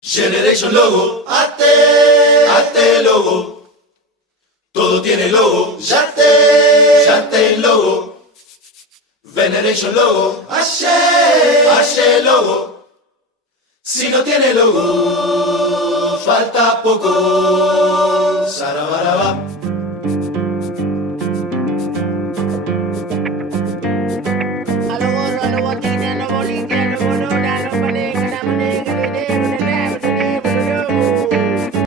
Generation Logo, ate logo. Todo tiene logo, yate logo. Veneration Logo, ashe logo. Si no tiene logo, falta poco. Sarabarabam.